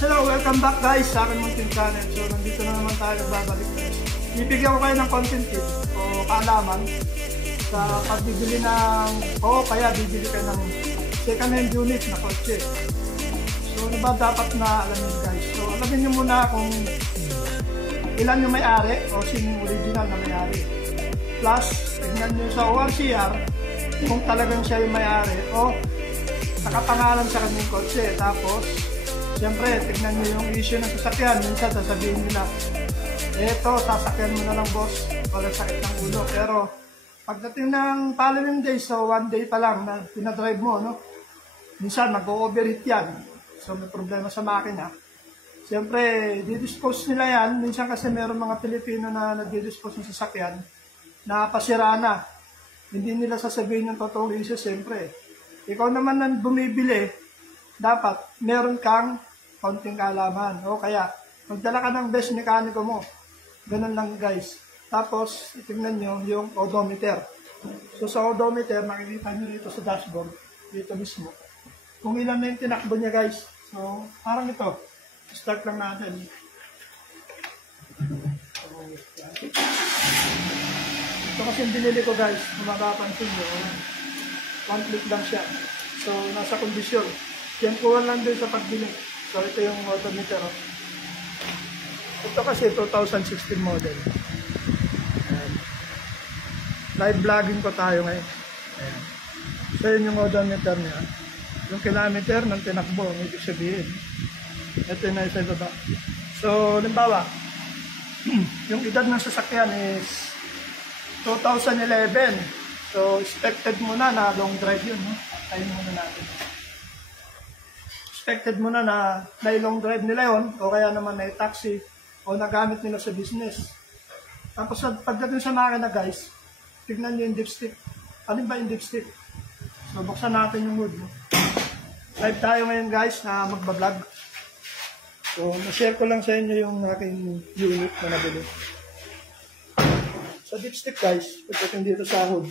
Yes, hello, welcome back guys sa akin munting channel. So nandito na naman tayo nagbabalik guys. Bibigyan ko kayo ng content tip o kaalaman sa pagbibili ng kaya bibili kayo ng second hand unit na kotse. So ano ba dapat na alamin guys? So alamin nyo muna kung ilan yung may-ari o sino yung original na may-ari. Plus, tignan nyo sa ORCR kung talagang siya yung may-ari o nakapangalan sa kanyang kotse. Tapos siyempre, tignan nyo yung issue ng sasakyan. Minsan, sasabihin nila, eto, sasakyan mo na lang boss, walang sakit ng ulo. Pero, pagdating ng following day, so one day pa lang na pinadrive mo, no? Minsan, mag-overheat yan. So, may problema sa makina. Siyempre, didispose nila yan. Minsan kasi meron mga Pilipino na nadidispose ng sasakyan na pasira na. Hindi nila sasabihin yung totoong issue, siyempre. Ikaw naman na bumibili, dapat meron kang konting kaalaman. O kaya, magdala ka ng best mekaniko mo. Ganun lang guys. Tapos, itignan nyo yung odometer. So sa odometer, makikita nyo dito sa dashboard, dito mismo, kung ilan na yung tinakbo niya guys. So, parang ito. Start lang natin. So, ito kasi yung binili ko guys. Kung makapansin nyo, one click lang siya. So, nasa kondisyon. Yan kuha lang din sa pagbili. So, ito yung odometer. Ito kasi 2016 model. Ayan. Live vlogging ko tayo ngayon. Ayan. So, yun yung odometer niya. Yung kilometer ng tinakbo, ibig sabihin. Ito yung nasa baba. So, limbawa, yung edad ng sasakyan is 2011. So, expected mo na long drive yun. No? Tayo muna natin. Expected mo na long drive nila yon o kaya naman na taxi o nagamit nila sa business. Tapos pagdating sa makina guys, tignan nyo yung dipstick. Alin ba yung dipstick? So buksan natin yung hood. No? Live tayo ngayon guys na magbablog. So na-share ko lang sa inyo yung aking unit na nabili. So dipstick guys, pagdating dito sa hood.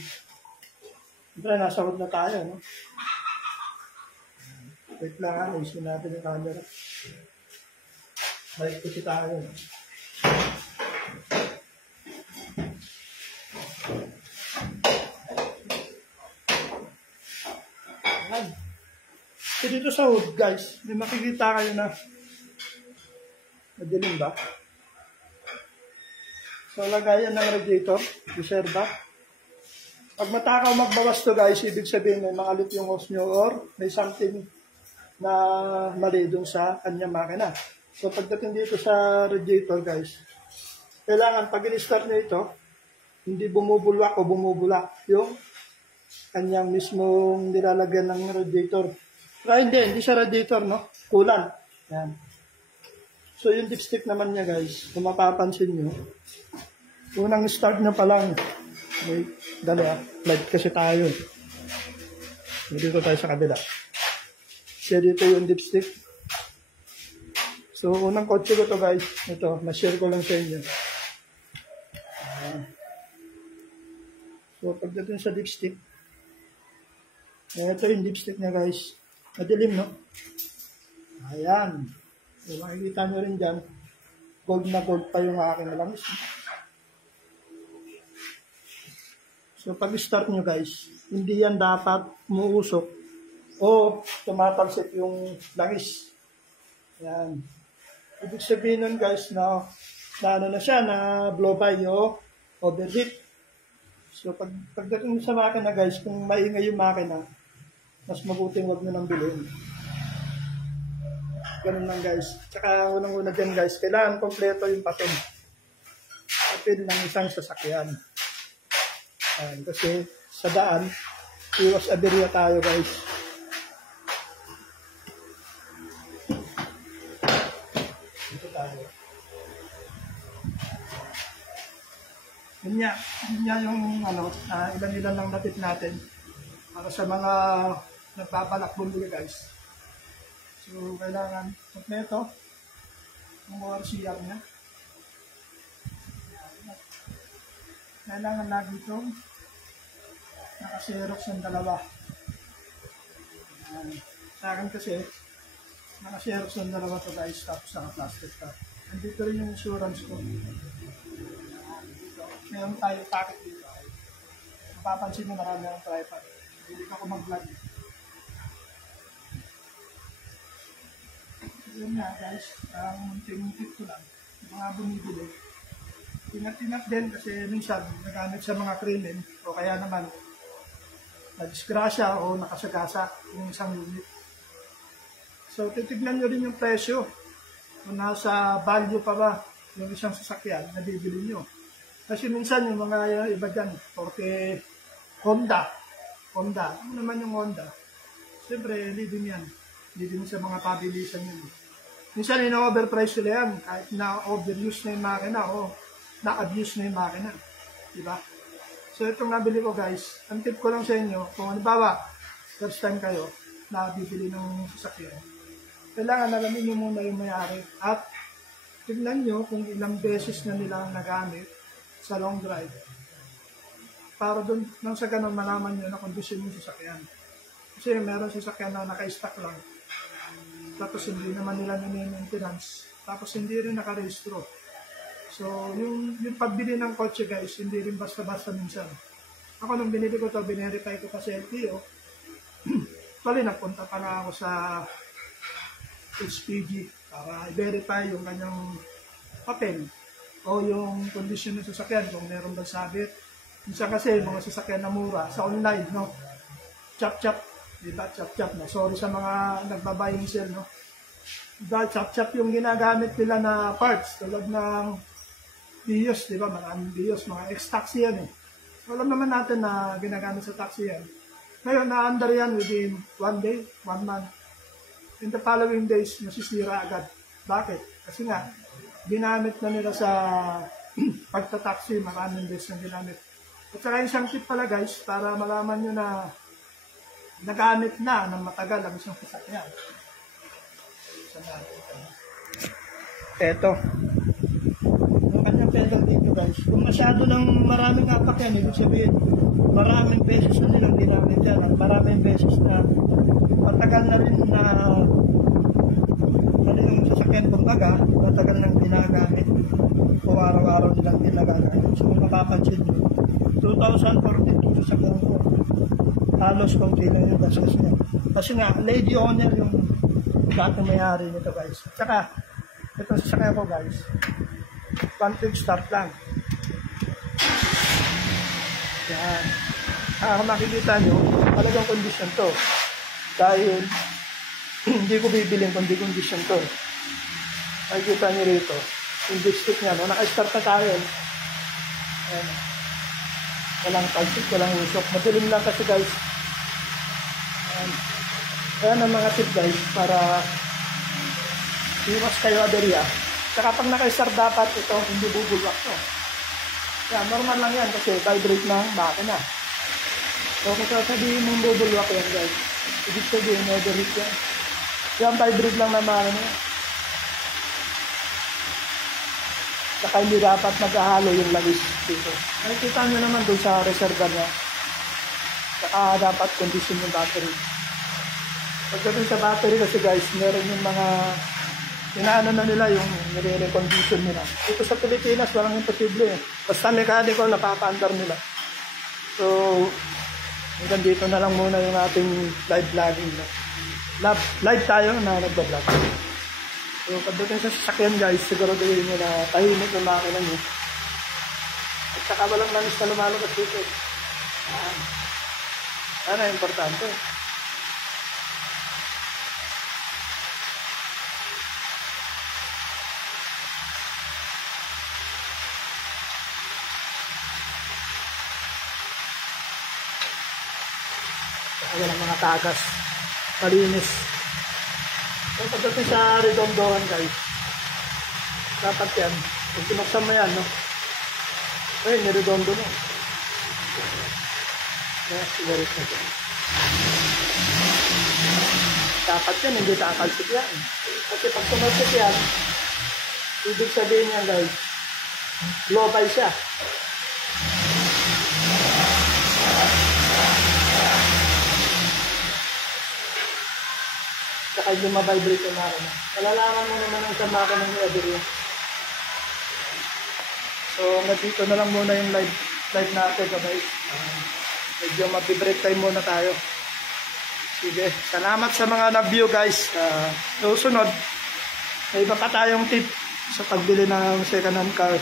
Siyempre nasa hood na tayo. No? Wait lang, ayusin natin yung camera. Live kasi tayo. Ayan. So dito sa hood guys, may makikita kayo na madilim ba? So lagayan ng radiator, reserva. Pag matakaw magbawas to guys, ibig sabihin may makalit yung hose nyo or may something na mali dun sa kanyang makina. So pagdating dito sa radiator guys, kailangan pag in-start nyo ito, hindi bumubulwak o bumubula yung kanyang mismong nilalagyan ng radiator. Pero hindi siya radiator, no? Coolant. Yan. So yung dipstick naman niya guys, kung mapapansin nyo, unang start na pa lang, may dala, light kasi tayo. Dito tayo sa kabila. Siya dito yung dipstick. So, unang kotse ko to guys. Ito, na-share ko lang sa inyo. So, pagdating sa dipstick, ito yung dipstick niya guys. Madilim, no? Ayan. So, makikita nyo rin dyan. Gold na gold pa yung aking langis. So, pag-start nyo guys, hindi yan dapat umuusok o tumatalsik yung langis. Yan. Ibig sabihin nun guys na ano na siya, na blow by o overheat. So pagdating sa makina guys, kung maingay yung makina, mas mabuting wag nyo nang bilhin. Ganun lang guys. Tsaka unang-una dyan guys, kailangan kompleto yung patin. Patin ng isang sasakyan. Ayan, kasi sa daan, iwas aberya tayo guys. Yun niya yung ilan-ilan lang natip natin para sa mga nagpapalakbong buli guys. So kailangan kompleto yung ORCR niya. Kailangan lagi itong naka-xerox ng dalawa. Sa akin kasi Naka-xerox ng dalawa to guys, tapos naka-plastic pa. Nandito rin yung insurance ko. Meron tayo packet dito. Mapapansin mo marami ang tripod. Hindi ako mag-vlog. Yun nga guys, ang munting-muntik ko lang. Yung mga bumibili. Ingat-ingat din kasi minsan nagamit sa mga krimen o kaya naman na-disgrasya o nakasagasa yung isang unit. So, titignan nyo rin yung presyo. Kung nasa value pa ba yung isang sasakyan na bibili nyo. Kasi minsan yung mga iba dyan, porque Honda. Ano naman yung Honda? Siyempre, leading yan. Leading sa mga pabilisan yun. Minsan, ina-overprice sila yan. Kahit na-overuse na yung makina o na-abuse na yung makina. Diba? So, itong nabili ko guys, ang tip ko lang sa inyo, kung halimbawa, first time kayo na bibili ng sasakyan, kailangan alamin nyo muna yung may-ari at tignan nyo kung ilang beses na nilang nagamit sa long drive para doon nang sa ganun malaman nyo na kondisyon yung sasakyan. Kasi meron sasakyan na naka-stock lang tapos hindi naman nila nini-maintenance tapos hindi rin nakarehistro. So yung pagbili ng kotse guys, hindi rin basta-basta minsan. Ako nung binili ko to, binerify ko kasi LTO. Actually nagpunta pa na ako sa HPG para i-verify yung kanyang papel o yung condition ng sasakyan kung meron bang sabit. Minsan kasi mga sasakyan na mura sa online, no? Chop-chop, diba? Chop-chop na. Sorry sa mga nagbabaying sell, no? Diba? Chop-chop yung ginagamit nila na parts tulad ng Vios, diba? Maraming Vios, mga ex-taxi yan eh. So, alam naman natin na ginagamit sa taxi yan. Ngayon, na-under yan within 1 day, 1 month. In the following days, masisira agad. Bakit? Kasi nga, ginamit na nila sa pagtataksi, maraming days na ginamit. At saka isang tip pala guys, para malaman nyo na nagamit na ng matagal ang isang sasakyan. Eto. Yung kanyang pedal dito guys. Kung masyado ng maraming apak yan, ibig sabihin, maraming beses na nilang ginamit yan. At maraming beses na matagal na rin na yung sasakyan kumbaga, matagal nang ginagamit o araw-araw nilang ginagamit. So kung mapapansin nyo, 2014 sasakyan ko, halos konti na yung gasgas niya. Kasi nga, lady owner yung dating may-ari nito guys. Tsaka, itong sasakyan ko guys, one quick start lang. Yan. Kung makikita nyo, talagang kondisyon to. Dahil, hindi ko bibiling kundi kondisyon to. Makikita nyo rito, yung dipstick niya, no? Naka-start na tayo. Ayan. Walang palsik, walang usok. Madilim lang kasi guys. Ayan. Ayan ang mga tip guys, para iwas kayo aberya. Saka pag naka-start dapat ito, hindi bubulwak to. Yan, normal lang yan kasi vibrate ng makina. So kung sasabihin mong bubulwak yan guys, ibig sabihin, overheat yan. Yan, vibrate lang na makina. Saka hindi dapat maghahalo yung langis dito. Nakikita nyo naman doon sa reserva niya. Saka dapat condition yung battery. Pagdating sa battery kasi guys, meron yung mga inaano na nila yung nire-condition nila. Dito sa Pilipinas, walang imposible eh. Basta mekaniko, napapaandar nila. So, hanggang dito na lang muna yung ating live vlogging. Live tayo na nagbablog. So, pagdating sa sasakyan guys, siguraduhin nyo na tahimik yung makina nyo. At saka walang langis na lumalabas dito. Ano importante? Walang mga tagas, malinis. So, pagdating sa redondohan guys, dapat yan, kung pinuksan mo yan, no? Ayun, niredondo mo. Sigarit na dyan. Dapat yan, hindi kakalsik yan. Kasi pag tumalsik yan, ibig sabihin yan guys, global siya. Saka kahit yung ma-vibrate yung makina. Malalaman mo naman ang isang makina ng Every. So, nandito na lang muna yung live natin, guys. Medyo mag-break time muna tayo. Sige, salamat sa mga nag-view, guys. Susunod, may iba pa tayong tip sa pagbili ng second hand car.